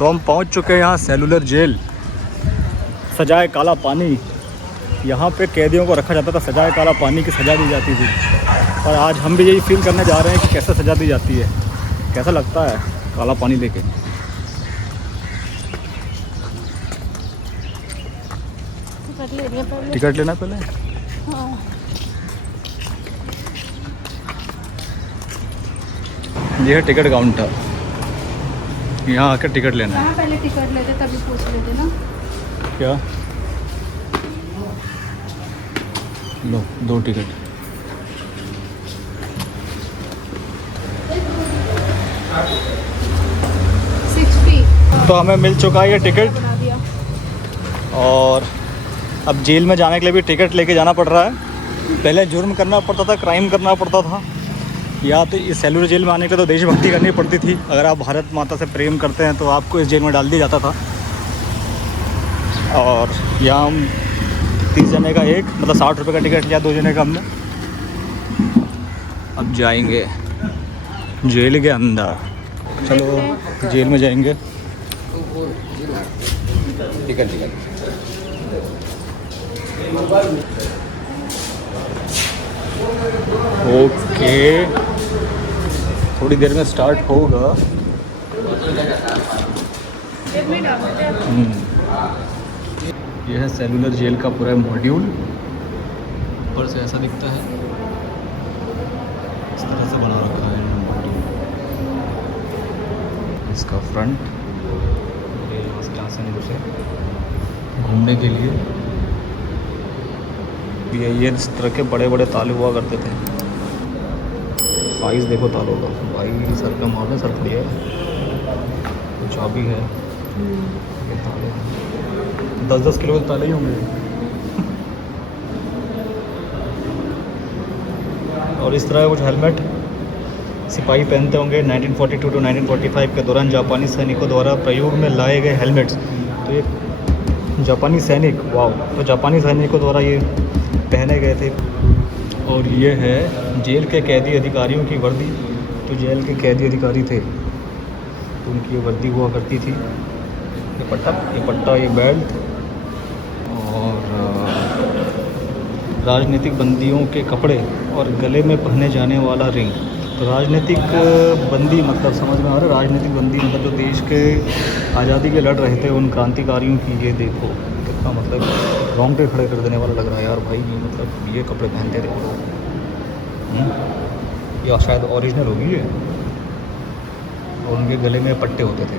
तो हम पहुंच चुके हैं यहाँ सेलुलर जेल। सजाए काला पानी, यहाँ पे कैदियों को रखा जाता था, सजाए काला पानी की सज़ा दी जाती थी। और आज हम भी यही फील करने जा रहे हैं कि कैसे सज़ा दी जाती है, कैसा लगता है काला पानी लेके। टिकट लेना पहले। हाँ। ये है टिकट काउंटर, यहाँ आकर टिकट लेना है। कहाँ पहले टिकट लेते तभी पूछ लेते ना। क्या लो 2 टिकट। तो हमें मिल चुका है ये टिकट, बना दिया। और अब जेल में जाने के लिए भी टिकट लेके जाना पड़ रहा है। पहले जुर्म करना पड़ता था, क्राइम करना पड़ता था, या तो इस सेलुलर जेल में आने के लिए तो देशभक्ति करनी पड़ती थी। अगर आप भारत माता से प्रेम करते हैं तो आपको इस जेल में डाल दिया जाता था। और यहाँ हम 30 जने का एक, मतलब 60 रुपये का टिकट लिया 2 जने का हमने। अब जाएंगे जेल के अंदर। चलो जेल में जाएंगे। टिकट ओके, थोड़ी देर में स्टार्ट होगा। यह है सेलुलर जेल का पूरा मॉड्यूल। ऊपर से ऐसा दिखता है, इस तरह से बना रखा है मॉड्यूल। इसका फ्रंट, ये यहाँ से नीचे घूमने के लिए ये इस तरह के बड़े बड़े ताले हुआ करते थे। साइज़ देखो तालों का भाई, सर का माल है, सर बढ़िया है। चाबी है, ये ताले 10-10 किलो के ताले ही होंगे। और इस तरह का कुछ हेलमेट सिपाही पहनते होंगे। 1942 टू 1945 के दौरान जापानी सैनिकों द्वारा प्रयोग में लाए गए हेलमेट्स। तो ये जापानी सैनिक, वाव, तो जापानी सैनिकों द्वारा ये पहने गए थे। और ये है जेल के कैदी अधिकारियों की वर्दी। तो जेल के कैदी अधिकारी थे तो उनकी ये वर्दी हुआ करती थी। ये पट्टा, ये बेल्ट। और राजनीतिक बंदियों के कपड़े और गले में पहने जाने वाला रिंग। तो राजनीतिक बंदी मतलब समझ में आ रहा है, राजनीतिक बंदी मतलब जो देश के आज़ादी के लड़ रहे थे उन क्रांतिकारियों की। ये देखो कितना मतलब रोंगटे खड़े कर देने वाला लग रहा है यार भाई। ये मतलब ये कपड़े पहनते थे। ये शायद ओरिजिनल होगी ये। और उनके गले में पट्टे होते थे।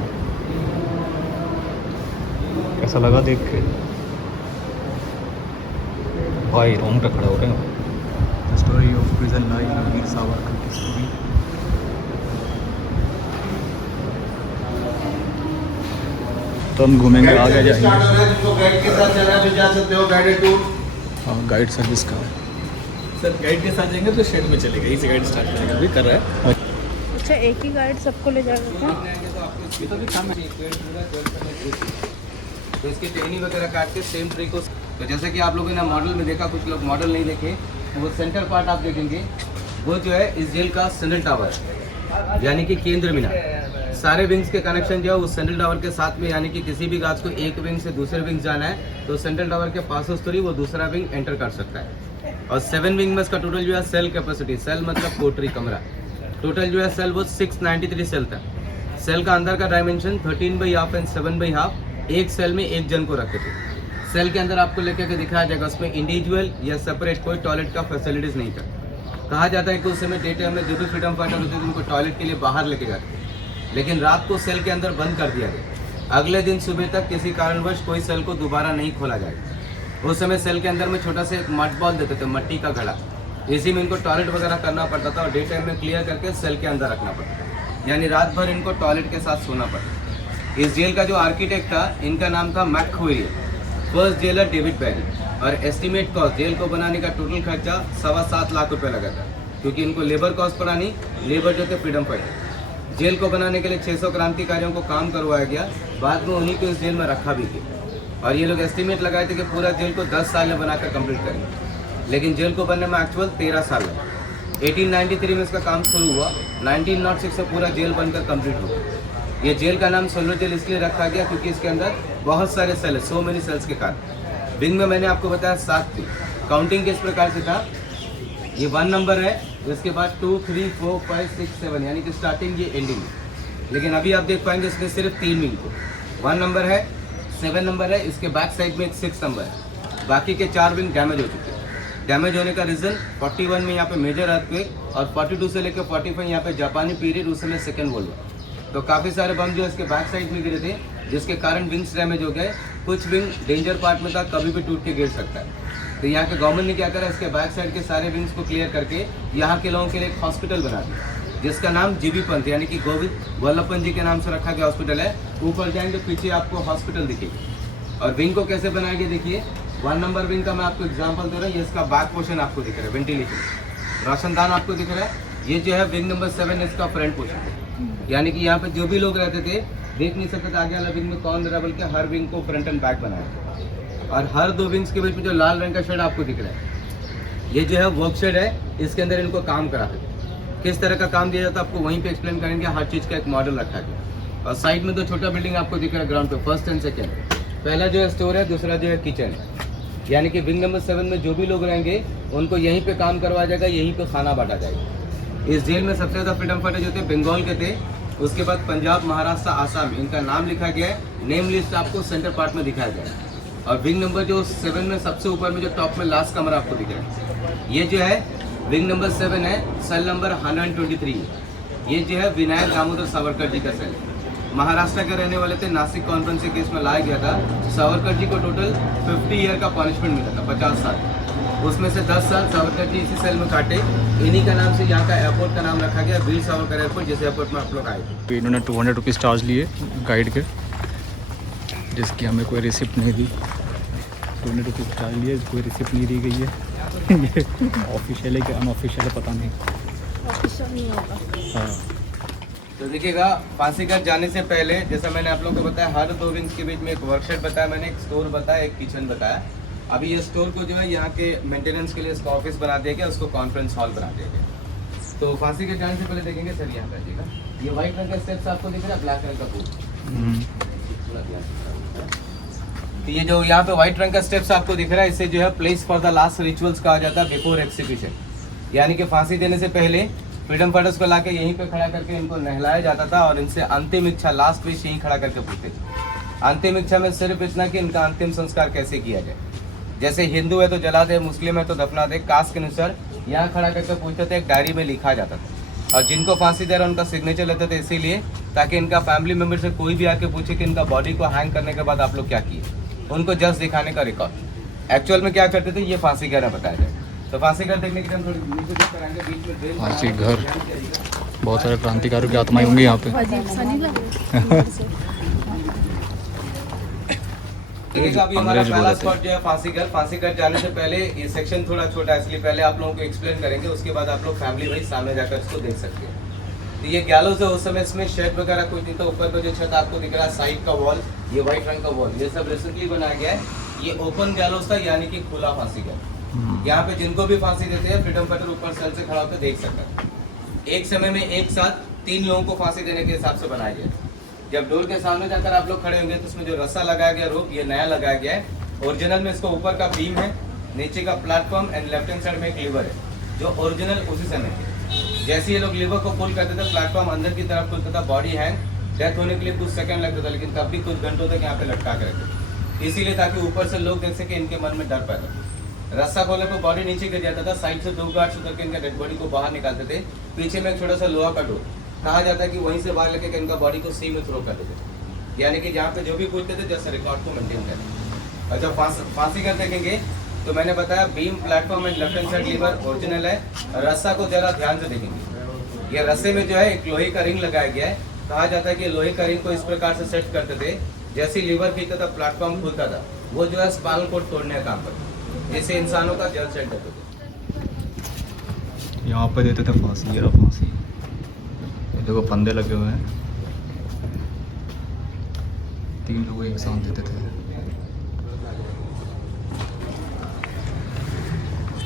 कैसा लगा देख के भाई, रोंगटे खड़े हो रहे हैं। The story of prison life, Veer Savarkar की स्टोरी। तो हम घूमेंगे, आगे जाएंगे। गाइड के साथ चलना भी जा सकते हो, गाइडेड टूर। हाँ, गाइड सर्विस का सर गाइड के साथ जाएंगे तो शेड में चलेगा, यही से गाइड स्टार्ट करेगा, अभी कर रहा है। अच्छा, एक ही गाइड सबको ले जाएगा क्या? तो अभी काम है। तो इसकी टहनी वगैरह काट के सेम ट्री को, तो जैसे कि आप लोगों ने मॉडल में देखा, कुछ लोग मॉडल नहीं देखे, तो वो सेंटर पार्ट आप देखेंगे, वो जो है इस जेल का सेंट्रल टावर यानी कि केंद्र मीनार। सारे विंग्स के कनेक्शन जो है उस सेंट्रल टावर के साथ में, यानी कि किसी भी गार्ड को एक विंग से दूसरे विंग जाना है तो सेंट्रल टावर के पास ही वो दूसरा विंग एंटर कर सकता है। और 7 विंग में इसका टोटल जो है सेल कैपेसिटी, सेल मतलब कोठरी कमरा, टोटल जो है सेल वो 693 सेल था। सेल का अंदर का डायमेंशन 13/2 एंड 7/2। एक सेल में एक जन को रखे थे। सेल के अंदर आपको लेकर के दिखाया जाएगा, उसमें इंडिविजुअल या सेपरेट कोई टॉयलेट का फैसिलिटीज नहीं था। कहा जाता है कि उस समय डे टाइम में जो भी फ्रीडम फाइटर होते थे उनको टॉयलेट के लिए बाहर लेके जाते, लेकिन रात को सेल के अंदर बंद कर दिया गया। अगले दिन सुबह तक किसी कारणवश कोई सेल को दोबारा नहीं खोला जाएगा। उस समय सेल के अंदर में छोटा सा एक मड बॉल देते थे, मट्टी का घड़ा, इसी में इनको टॉयलेट वगैरह करना पड़ता था और डे टाइम में क्लियर करके सेल के अंदर रखना पड़ता था, यानी रात भर इनको टॉयलेट के साथ सोना पड़ता। इस जेल का जो आर्किटेक्ट था, इनका नाम था मैकक्वेरी, फर्स्ट जेलर डेविड बैरी। और एस्टिमेट कॉस्ट जेल को बनाने का टोटल खर्चा 7.25 लाख रुपये लगा था, क्योंकि इनको लेबर कॉस्ट पड़ा नहीं, लेबर जो थे फ्रीडम फाइटर। जेल को बनाने के लिए 600 क्रांतिकारियों को काम करवाया गया, बाद में उन्हीं को इस जेल में रखा भी गया। और ये लोग एस्टिमेट लगाए थे कि पूरा जेल को 10 साल में बनाकर कंप्लीट करेंगे, लेकिन जेल को बनने में एक्चुअल 13 साल लगा। 1893 में इसका काम शुरू हुआ, 1906 से पूरा जेल बनकर कंप्लीट हो गया। ये जेल का नाम सोलर जेल इसलिए रखा गया क्योंकि इसके अंदर बहुत सारे सेल है, सो मेनी सेल्स के कारण। विंग में मैंने आपको बताया 7 थी। काउंटिंग किस प्रकार से था, ये 1 नंबर है, इसके बाद 2, 3, 4, 5, 6, 7 यानी कि स्टार्टिंग ये एंडिंग। लेकिन अभी आप देख पाएंगे इसमें सिर्फ 3 विंग को, 1 नंबर है, 7 नंबर है, इसके बैक साइड में एक 6 नंबर है। बाकी के 4 विंग डैमेज हो चुके हैं। डैमेज होने का रीज़न 41 में यहाँ पे मेजर अर्थक्वेक और 42 से लेकर 45 यहाँ पे जापानी पीरियड, उस समय सेकेंड वर्ल्ड वॉर। तो काफ़ी सारे बम जो इसके बैक साइड में गिरे थे, जिसके कारण विंग्स डैमेज हो गए। कुछ विंग डेंजर पार्ट में था, कभी भी टूट के गिर सकता है। तो यहाँ के गवर्नमेंट ने क्या करा, इसके बैक साइड के सारे विंग्स को क्लियर करके यहाँ के लोगों के लिए एक हॉस्पिटल बना दिया, जिसका नाम जीबी पंत यानी कि गोविंद वल्लभ पंत जी के नाम से रखा गया हॉस्पिटल है। ऊपर जाएंगे पीछे आपको हॉस्पिटल दिखेगी। और विंग को कैसे बनाया गया देखिए, 1 नंबर विंग का मैं आपको एग्जांपल दे रहा हूँ। ये इसका बैक पोर्शन आपको दिख रहा है, वेंटिलेशन रोशनदान आपको दिख रहा है। ये जो है विंग नंबर 7 इसका फ्रंट पोर्शन, यानी कि यहाँ पे जो भी लोग रहते थे देख नहीं सकते थे आगे वाला विंग में कौन रहा, बल्कि हर विंग को फ्रंट एंड बैक बनाया। और हर 2 विंग्स के बीच में जो लाल रंग का शेड आपको दिख रहा है, ये जो है वर्क शेड है, इसके अंदर इनको काम कराते थे। किस तरह का काम दिया जाता है आपको वहीं पे एक्सप्लेन करेंगे। हर चीज़ का एक मॉडल रखा गया। और साइड में 2 छोटा बिल्डिंग आपको दिख रहा है ग्राउंड पे, फर्स्ट एंड सेकेंड। पहला जो है स्टोर है, दूसरा जो है किचन है। यानी कि विंग नंबर 7 में जो भी लोग रहेंगे उनको यहीं पे काम करवाया जाएगा, यहीं पे खाना बांटा जाएगा। इस जेल में सबसे ज़्यादा फ्रीडम फाइटर जो थे बंगाल के थे, उसके बाद पंजाब, महाराष्ट्र, आसाम, इनका नाम लिखा गया है। नेम लिस्ट आपको सेंटर पार्ट में दिखाया गया है। और विंग नंबर जो 7 में सबसे ऊपर में जो टॉप में लास्ट कमरा आपको दिख रहा है, ये जो है विंग नंबर 7 है, सेल नंबर 123। ये जो है विनायक दामोदर सावरकर जी का सेल, महाराष्ट्र के रहने वाले थे। नासिक कॉन्फ्रेंस के केस में लाया गया था। सावरकर जी को टोटल 50 ईयर का पनिशमेंट मिला था, 50 साल। उसमें से 10 साल सावरकर जी इसी सेल में काटे। इन्हीं का नाम से यहाँ का एयरपोर्ट का नाम रखा गया, वीर सावरकर एयरपोर्ट, जिस एयरपोर्ट में आप लोग आए थे। इन्होंने 200 रुपीज़ चार्ज लिए गाइड के, जिसकी हमें कोई रिसिप्ट नहीं दी। 200 रुपीज़ चार्ज लिए, कोई रिसिप्ट नहीं दी गई है। ये ऑफिशियल है कि अनऑफिशियल है पता नहीं। ऑफिशियल नहीं होगा। हाँ, तो देखिएगा, फांसीगढ़ जाने से पहले जैसा मैंने आप लोगों को बताया, हर 2 विंग्स के बीच में एक वर्कशॉप बताया मैंने, एक स्टोर बताया, एक किचन बताया। अभी ये स्टोर को जो है यहाँ के मेंटेनेंस के लिए इसका ऑफिस बना दिया गया, उसको कॉन्फ्रेंस हॉल बना दिया गया। तो फांसीगढ़ जाने से पहले देखेंगे सर, यहाँ पे आइएगा, ये व्हाइट रंग का स्टेप्स आपको दिख रहा है, ब्लैक रंग का बोर्ड। तो ये जो यहाँ पे व्हाइट रंग का स्टेप्स आपको दिख रहा है, इसे जो है place for the last rituals कहा जाता है बिफोर एक्सिक्यूशन। यानी कि फांसी देने से पहले फ्रीडम फाइटर्स को लाके यहीं पे खड़ा करके इनको नहलाया जाता था और इनसे अंतिम इच्छा, लास्ट विश यहीं खड़ा करके पूछते थे। अंतिम इच्छा में सिर्फ इतना कि इनका अंतिम संस्कार कैसे किया जाए। जैसे हिंदू है तो जला दे, मुस्लिम है तो दफना दे, कास्ट के अनुसार यहाँ खड़ा करके पूछते थे, एक डायरी में लिखा जाता था। और जिनको फांसी दे रहा उनका सिग्नेचर लेते थे, इसीलिए ताकि इनका फैमिली मेम्बर से कोई भी आके पूछे कि इनका बॉडी को हैंग करने के बाद आप लोग क्या किए, उनको जस्ट दिखाने का रिकॉर्ड। एक्चुअल में क्या करते थे ये फांसी घर में बताया जाए। तो फांसी घर देखने के लिए हम थोड़ी नीचे देख कर आएंगे, बीच में ड्रिल फांसी घर, बहुत सारे क्रांतिकारियों की आत्माएं होंगी यहाँ पे। अजीब सा नहीं लगा। देखिएगा, अभी हमारा अंग्रेज पहला बोले थे। स्पॉट जो है फांसीगढ़ जाने से पहले ये सेक्शन थोड़ा छोटा है, इसलिए पहले आप लोगों को एक्सप्लेन करेंगे, उसके बाद आप लोग फैमिली वाइज सामने जाकर इसको देख सकते हैं। तो ये गैलोज है, उस समय इसमें शेड वगैरह कुछ नहीं, तो ऊपर का जो छत आपको दिख रहा है, साइड का वॉल, ये व्हाइट रंग का वॉल, ये सब रिसेंटली बनाया गया है। ये ओपन गैलोज था, यानी कि खुला फांसीगढ़। यहाँ पे जिनको भी फांसी देते हैं फ्रीडम फाइटर ऊपर सेल से खड़ा होकर देख सकता है। एक समय में एक साथ 3 लोगों को फांसी देने के हिसाब से बनाया गया। जब डोर के सामने जाकर आप लोग खड़े होंगे तो उसमें जो रस्सा लगाया गया, रोप, ये नया लगाया गया है। ओरिजिनल में इसको ऊपर का बीम है, नीचे का platform and left hand side में एक लीवर है, जो ओरिजिनल उसी समय थे। जैसे ये लोग लीवर को पुल करते थे, प्लेटफॉर्म अंदर की तरफ खुलता था, बॉडी हैंग, डेथ होने के लिए कुछ सेकंड लगता था, लेकिन तब भी कुछ घंटों तक यहाँ पे लटका के रखते थे, इसीलिए ताकि ऊपर से लोग देख सके, इनके मन में डर पैदा हो। रस्सा खोलने पर बॉडी नीचे गिर जाता था, साइड से 2 गार्ड्स उतर के इनका डेड बॉडी को बाहर निकालते थे। पीछे में एक छोटा सा लोहा का डोर, कहा जाता है कि वहीं से बाहर लेके इनका बॉडी को सी में थ्रो कर देते थे, यानी कि जहाँ पे जो भी पूछते थे जैसे रिकॉर्ड को मेंटेन करें। और जब फांसी कर देखेंगे तो मैंने बताया beam, platform and left hand side lever original है। रस्सा को जरा ध्यान से देखेंगे, ये रस्से में जो है एक लोहे का रिंग लगाया गया है। कहा जाता है कि लोहे का रिंग को इस प्रकार से सेट करते थे, जैसे लीवर खींचता था प्लेटफॉर्म खुलता था, वो जो है स्पाइनल कोड तोड़ने का काम करता, जैसे इंसानों का जल सेट करते थे। यहाँ पे देते थे फांसी, ये रहा फांसी, ये देखो फंदे लगे हुए हैं, 3 लोग एक साथ देते थे।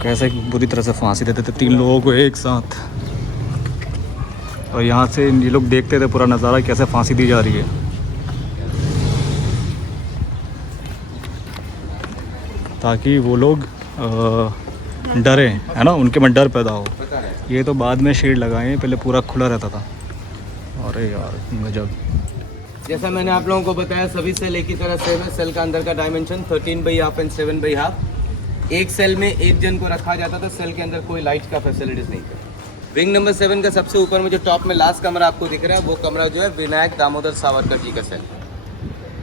कैसे बुरी तरह से फांसी देते थे 3 लोगों को एक साथ। और यहाँ से ये लोग देखते थे पूरा नज़ारा कैसे फांसी दी जा रही है। ताकि वो लोग डरे, है ना, उनके में डर पैदा हो। ये तो बाद में शेड लगाए हैं, पहले पूरा खुला रहता था। अरे यार गजब। जैसा मैंने आप लोगों को बताया सभी सेल एक ही तरह सेम है। सेल का अंदर का डायमेंशन 13/2 एंड 7/2। एक सेल में एक जन को रखा जाता था। सेल के अंदर कोई लाइट का फैसिलिटीज नहीं था। विंग नंबर 7 का सबसे ऊपर में जो टॉप में लास्ट कमरा आपको दिख रहा है, वो कमरा जो है विनायक दामोदर सावरकर जी का सेल।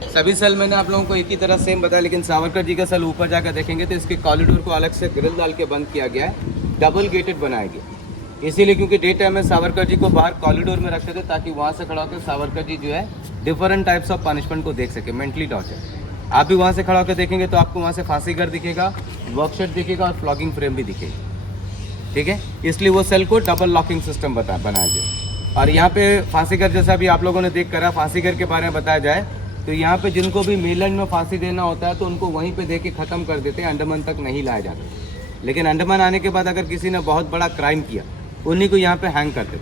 सभी सेल मैंने आप लोगों को एक ही तरह सेम बताया, लेकिन सावरकर जी का सेल ऊपर जाकर देखेंगे तो इसके कॉरिडोर को अलग से ग्रिल डाल के बंद किया गया है, डबल गेटेड बनाया गया। इसीलिए क्योंकि डे टाइम में सावरकर जी को बाहर कॉरिडोर में रखते थे, ताकि वहाँ से खड़ा होकर सावरकर जी जो है डिफरेंट टाइप्स ऑफ पनिशमेंट को देख सके, मेंटली टॉर्चर। आप भी वहाँ से खड़ा होकर देखेंगे तो आपको वहाँ से फांसी घर दिखेगा, वर्कशॉप दिखेगा और फ्लॉगिंग फ्रेम भी दिखेगी। ठीक है, इसलिए वो सेल को डबल लॉकिंग सिस्टम बनाया गया। और यहाँ पे फांसी घर जैसा भी आप लोगों ने देख करा, फांसी घर के बारे में बताया जाए तो यहाँ पे जिनको भी मेलैंड में फांसी देना होता है तो उनको वहीं पे दे के ख़त्म कर देते हैं, अंडमान तक नहीं लाया जाता। लेकिन अंडमान आने के बाद अगर किसी ने बहुत बड़ा क्राइम किया, उन्हीं को यहाँ पे हैंग करते थे।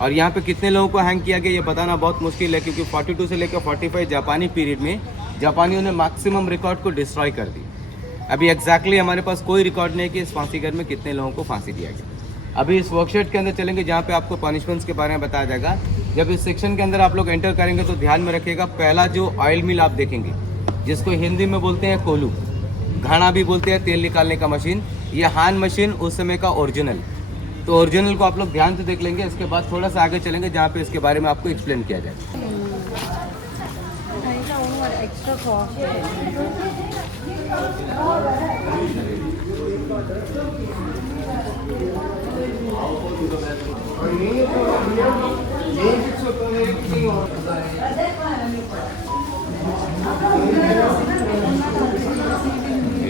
और यहाँ पे कितने लोगों को हैंग किया गया ये बताना बहुत मुश्किल है, क्योंकि 42 से लेकर 45 जापानी पीरियड में जापानियों ने मैक्सिमम रिकॉर्ड को डिस्ट्रॉय कर दी। अभी एग्जैक्टली हमारे पास कोई रिकॉर्ड नहीं है कि इस फांसी घर में कितने लोगों को फांसी दिया गया। अभी इस वर्कशॉप के अंदर चलेंगे जहाँ पे आपको पनिशमेंट्स के बारे में बताया जाएगा। जब इस सेक्शन के अंदर आप लोग एंटर करेंगे तो ध्यान में रखिएगा, पहला जो ऑयल मिल आप देखेंगे, जिसको हिंदी में बोलते हैं कोलू, घाना भी बोलते हैं, तेल निकालने का मशीन, ये हान मशीन उस समय का ओरिजिनल। तो ओरिजिनल को आप लोग ध्यान से देख लेंगे। इसके बाद थोड़ा सा आगे चलेंगे जहाँ पे इसके बारे में आपको एक्सप्लेन किया जाएगा। एक्स्ट्रा कॉस्ट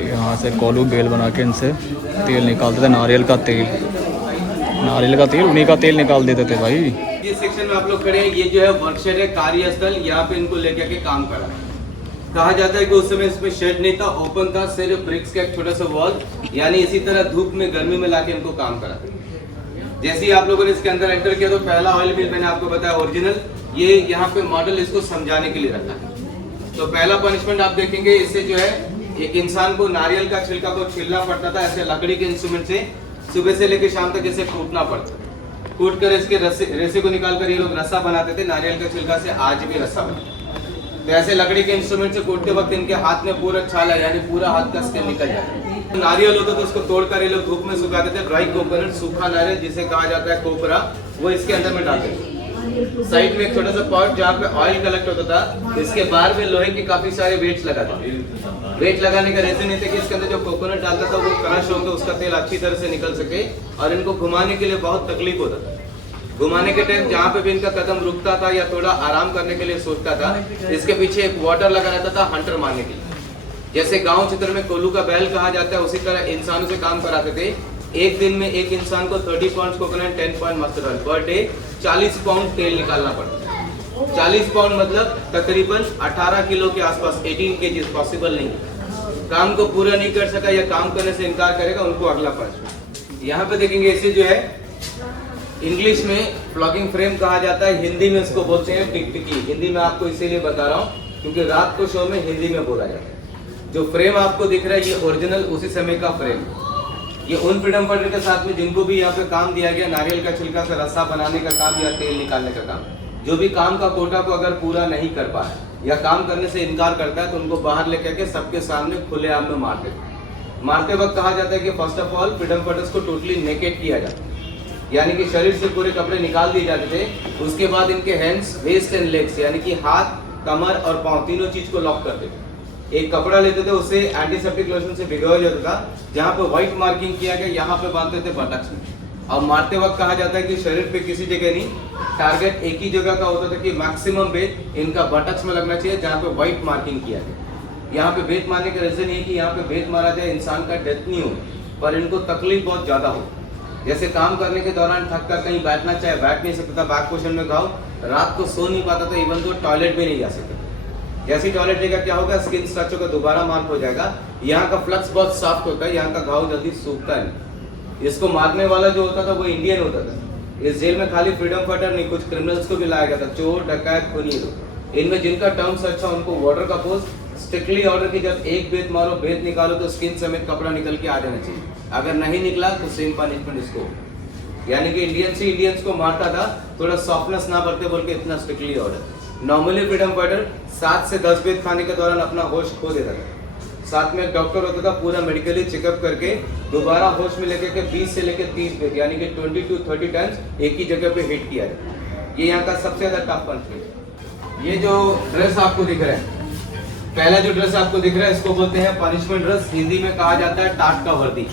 यहाँ से कोलू बेल बना के इनसे तेल निकालते थे, नारियल का तेल उन्हीं का तेल निकाल देते थे भाई। ये सेक्शन में आप लोग खड़े हैं, ये जो है वर्कशॉप है, कार्यस्थल। यहाँ पे इनको लेकर के काम करा। कहा जाता है कि उस समय इसमें शेड नहीं था, ओपन था, सिर्फ ब्रिक्स का एक छोटा सा वॉल, यानी इसी तरह धूप में गर्मी में लाके इनको काम करा। जैसे ही आप लोगों ने इसके अंदर एंटर किया तो पहला ऑयल मिल मैंने आपको बताया ओरिजिनल, ये यहाँ पे मॉडल इसको समझाने के लिए रखा है। तो पहला पनिशमेंट आप देखेंगे, इससे जो है एक इंसान को नारियल का छिलका को छीलना पड़ता था, ऐसे लकड़ी के इंस्ट्रूमेंट से सुबह से लेकर शाम तक इसे कूटना पड़ता। कूट कर इसके रेसे को निकाल कर ये लोग रस्सा बनाते थे। नारियल का छिलका से आज भी रस्सा बनता। तो ऐसे लकड़ी के इंस्ट्रूमेंट से कूटते वक्त इनके हाथ में पूरा छाला, यानी पूरा हाथ का स्किन निकल जाता है। नारियल होता तो उसको तोड़कर ये लोग धूप में सुखाते थे। ड्राई कोकोनट, सूखा नारियल जिसे कहा जाता है कोपरा, वो इसके अंदर में डालते थे। साइड में एक छोटा सा पॉट जहाँ पे ऑयल कलेक्ट होता था, इसके बाहर में लोहे के काफी सारे वेट्स लगाते थे। वेट लगाने का रीजन ये था कि इसके अंदर जो कोकोनट डालता था वो क्रश होकर उसका तेल अच्छी तरह से निकल सके, और इनको घुमाने के लिए बहुत तकलीफ होता था। घुमाने के टाइम जहाँ पे भी इनका कदम रुकता था या थोड़ा आराम करने के लिए सोचता था, इसके पीछे एक वाटर लगा रहता था हंटर मारने के लिए। जैसे गांव क्षेत्र में कोल्लू का बैल कहा जाता है, उसी तरह इंसानों से काम कराते थे। एक दिन में एक इंसान को 30 pound coconut, 10 pound mustard oil per day, 40 pound तेल निकालना पड़ता। 40 पाउंड मतलब तकरीबन 18 किलो के आसपास, 18 kg पॉसिबल नहीं। काम को पूरा नहीं कर सका या काम करने से इनकार करेगा, उनको अगला पनिशमेंट। यहाँ पे देखेंगे इसे जो है इंग्लिश में फ्लॉगिंग फ्रेम कहा जाता है, हिंदी में इसको बोलते हैं टिकटिकी। हिंदी में आपको इसीलिए बता रहा हूँ क्योंकि रात को शो में हिंदी में बोला जाता है। जो फ्रेम आपको दिख रहा है ये ओरिजिनल उसी समय का फ्रेम। ये उन फ्रीडम फाइटर के साथ में जिनको भी यहाँ पे काम दिया गया, नारियल का छिलका से रस्सा बनाने का काम या तेल निकालने का काम, जो भी काम का कोटा को अगर पूरा नहीं कर पाया या काम करने से इनकार करता है तो उनको बाहर लेकर के सबके सामने खुलेआम में मारते थे। मारते वक्त कहा जाता है कि first of all freedom fighters को टोटली नेकेड किया जाता है, यानी कि शरीर से पूरे कपड़े निकाल दिए जाते थे। उसके बाद इनके हैंड्स, वेस्ट एंड लेग्स, यानी कि हाथ, कमर और पाँव तीनों चीज को लॉक करते थे। एक कपड़ा लेते थे, उसे एंटीसेप्टिक लोशन से भिगोया जाता था, जहाँ पे व्हाइट मार्किंग किया गया यहाँ पे बांधते थे बटक्स में। और मारते वक्त कहा जाता है कि शरीर पे किसी जगह नहीं, टारगेट एक ही जगह का होता था कि मैक्सिमम बेट इनका बटक्स में लगना चाहिए, जहाँ पे व्हाइट मार्किंग किया गया। यहाँ पे बेट मारने का रीजन ये कि यहाँ पे बेट मारा जाए इंसान का डेथ नहीं हो, पर इनको तकलीफ बहुत ज्यादा हो। जैसे काम करने के दौरान थक कर कहीं बैठना चाहे बैठ नहीं सकता था, बैक पोर्शन में घाव, रात को सो नहीं पाता था, इवन तो टॉयलेट भी नहीं जा सकता। जैसे टॉयलेट लेगा क्या होगा, स्किन स्ट्रक्चर का दोबारा मार्क हो जाएगा। यहाँ का फ्लक्स बहुत सॉफ्ट होता है, यहाँ का घाव जल्दी सूखता नहीं। इसको मारने वाला जो होता था वो इंडियन होता था, इस जेल में खाली फ्रीडम फाइटर नहीं, कुछ क्रिमिनल्स को भी लाया गया था, चोर डकैत खूनी लोग। इनमें जिनका टर्म्स अच्छा उनको वार्डर का पोस्ट स्ट्रिक्टली ऑर्डर की जब एक बेत मारो, बेत निकालो तो स्किन समेत कपड़ा निकल के आ जाना चाहिए, अगर नहीं निकला तो सेम पनिशमेंट इसको। यानी कि इंडियंस को मारता था, थोड़ा सॉफ्टनेस ना बरते बोल के इतना strictly order. Normally freedom fighter 7 से 10 बेत खाने के दौरान अपना होश खो देता था, साथ में एक डॉक्टर होता था, पूरा मेडिकली चेकअप करके दोबारा होश में लेके के 20 से लेके 30 बेत यानी कि 20 to 30 टाइम्स एक ही जगह पे हिट किया है। ये यहाँ का सबसे ज्यादा टफ पनिशमेंट। ये जो ड्रेस आपको दिख रहा है, पहला जो ड्रेस आपको दिख रहा है इसको बोलते हैं पनिशमेंट ड्रेस, हिंदी में कहा जाता है टाट का वर्दी।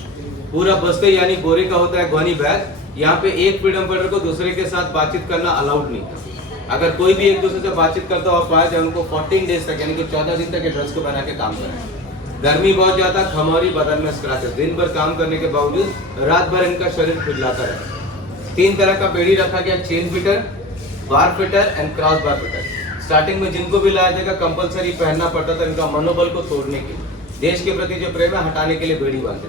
पूरा बस्ते यानी बोरे का होता है घोनी बैग। यहाँ पे एक फ्रीडम फाइटर को दूसरे के साथ बातचीत करना अलाउड नहीं। अगर कोई भी एक दूसरे से बातचीत करता हुआ पाया जाए, उनको 14 डेज तक यानी कि 14 दिन तक ये ड्रेस को पहना के काम करें। गर्मी बहुत ज्यादा, खमौरी, बदन में स्क्रैचेस, दिन भर काम करने के बावजूद रात भर इनका शरीर खुजलाता है। 3 तरह का बेड़ी रखा गया, chain fitter, bar fitter and cross bar fitter. Starting में जिनको भी लाया जाएगा कंपलसरी पहनना पड़ता था इनका मनोबल को तोड़ने के लिए, देश के प्रति जो प्रेम है हटाने के लिए बेड़ी बांधते।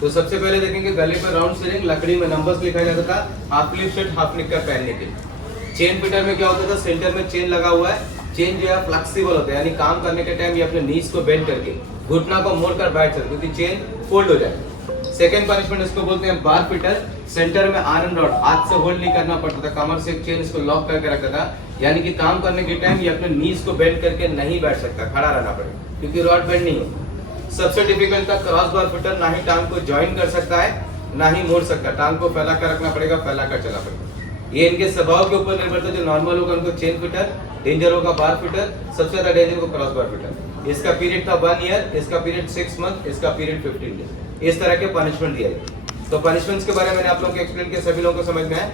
तो सबसे पहले देखेंगे गले पर राउंड सीलिंग, लकड़ी में नंबर्स लिखा जाता था, हाफ स्लीव शर्ट हाफ निक्कर पहनने के लिए। चेन फिटर में क्या होता था, सेंटर में चेन लगा हुआ है, चेन जो है फ्लेक्सिबल होता है, यानी काम करने के टाइम ये अपने नीज को बेंड करके घुटना को मोड़कर बैठ सकते क्योंकि चेन फोल्ड हो जाए। सेकंड पनिशमेंट इसको बोलते हैं बार फिटर। सेंटर में आयरन रॉड, हाथ से होल्ड नहीं करना पड़ता था, कमर से चेन इसको लॉक करके रखा था, यानी कि काम करने के टाइम ये अपने नीज को बेंड करके नहीं बैठ सकता, खड़ा रहना पड़ेगा क्योंकि रॉड बेंड नहीं है। सबसे डिफिकल्ट था क्रॉस बार फिटर, ना ही टांग को ज्वाइन कर सकता है ना ही मोड़ सकता, टांग को फैला कर रखना पड़ेगा, फैला कर चला पड़ेगा। ये इनके स्वभाव के ऊपर निर्भर था, जो नॉर्मल होगा उनको चेन फिटर, डेंजर होगा बार फिटर, सबसे ज्यादा डेंजर को क्रॉस बार फिटर। इसका पीरियड था 1 ईयर, इसका पीरियड 6 मंथ, इसका पीरियड 15 डेज। इस तरह के पनिशमेंट दिया गया। तो पनिशमेंट्स के बारे में मैंने आप लोगों को एक्सप्लेन किया, सभी लोगों को समझ में आया?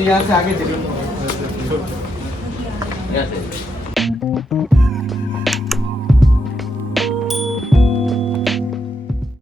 यहाँ से आगे चलिए, यहाँ से